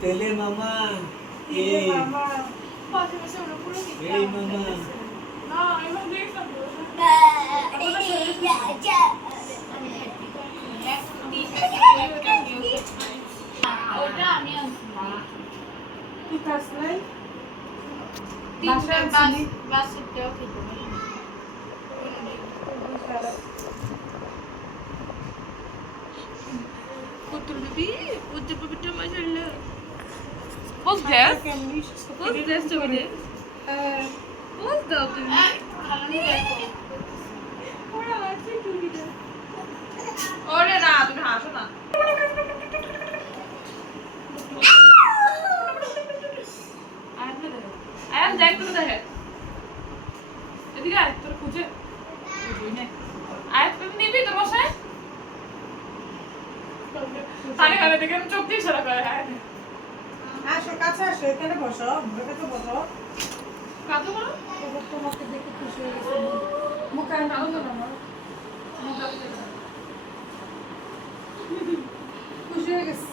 তেলে মামা এই মামা পাশে বসে ওরা পুরো এই মামা না এবার দেখতাম ওটা আমি কি কাজ নাই তিনবার বাসের দেওয়া খেতে পারি কত দিদি উজ্জ্বল পবিত্র মাশাআল্লাহ What's this? What's this over there? What's that? ওরে না তুমি হাসো না আয়ান দেখ তুমি দেখে এদিকে আয় তোর খুঁজে আয়াত তুমি নিবি তোর বসায় তারে ঘরে দেখে আমি চোখ দিয়ে সারা করে আসো কাছে আসো এখানে বসো মুখে তো বসো কত বড় তোমাকে দেখে খুশি হয়ে গেছে মুখে আনন্দ না আমার খুশি হয়ে গেছে